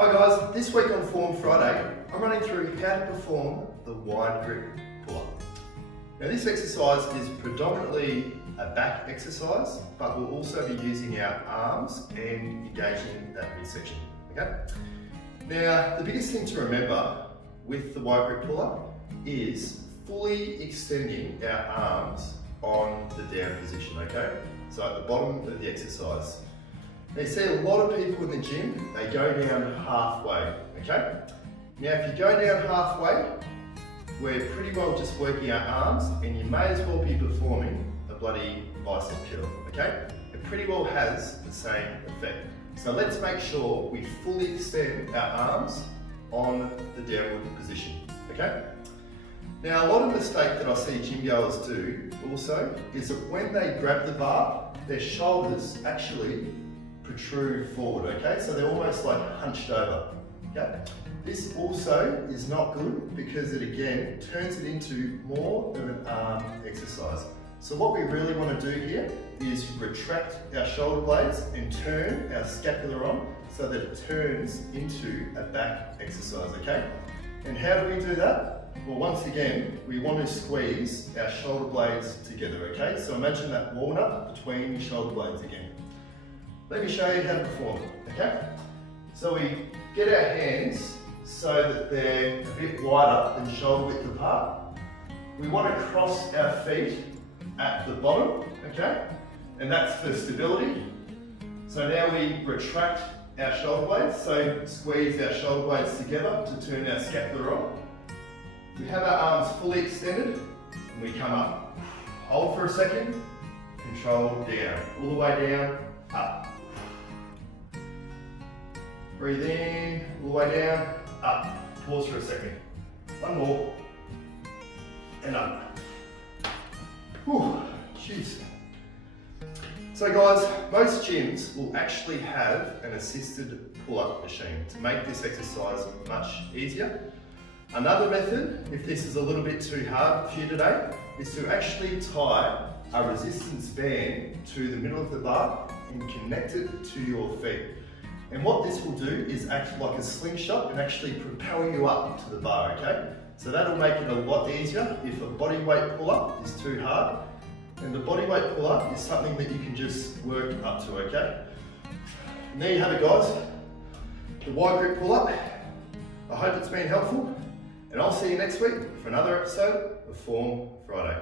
Hi guys, this week on Form Friday, I'm running through how to perform the wide grip pull-up. Now this exercise is predominantly a back exercise, but we'll also be using our arms and engaging that midsection, okay? Now, the biggest thing to remember with the wide grip pull-up is fully extending our arms on the down position, okay? So at the bottom of the exercise. Now you see a lot of people in the gym, they go down halfway, okay? Now if you go down halfway, we're pretty well just working our arms and you may as well be performing a bloody bicep curl, okay? It pretty well has the same effect. So let's make sure we fully extend our arms on the downward position, okay? Now a lot of mistake that I see gym goers do also is that when they grab the bar, their shoulders actually protrude forward, okay? So they're almost like hunched over, okay? This also is not good because it again turns it into more of an arm exercise. So what we really want to do here is retract our shoulder blades and turn our scapula on so that it turns into a back exercise, okay? And how do we do that? Well, once again, we want to squeeze our shoulder blades together, okay? So imagine that walnut between your shoulder blades again. Let me show you how to perform it, okay? So we get our hands so that they're a bit wider than shoulder width apart. We want to cross our feet at the bottom, okay? And that's for stability. So now we retract our shoulder blades, so squeeze our shoulder blades together to turn our scapula on. We have our arms fully extended, and we come up. Hold for a second, control down, all the way down, up. Breathe in, all the way down, up. Pause for a second. One more, and up. Whew, jeez. So guys, most gyms will actually have an assisted pull-up machine to make this exercise much easier. Another method, if this is a little bit too hard for you today, is to actually tie a resistance band to the middle of the bar and connect it to your feet. And what this will do is act like a slingshot and actually propel you up to the bar, okay? So that'll make it a lot easier if a body weight pull-up is too hard. And the body weight pull-up is something that you can just work up to, okay? And there you have it, guys. The wide grip pull-up. I hope it's been helpful. And I'll see you next week for another episode of Form Friday.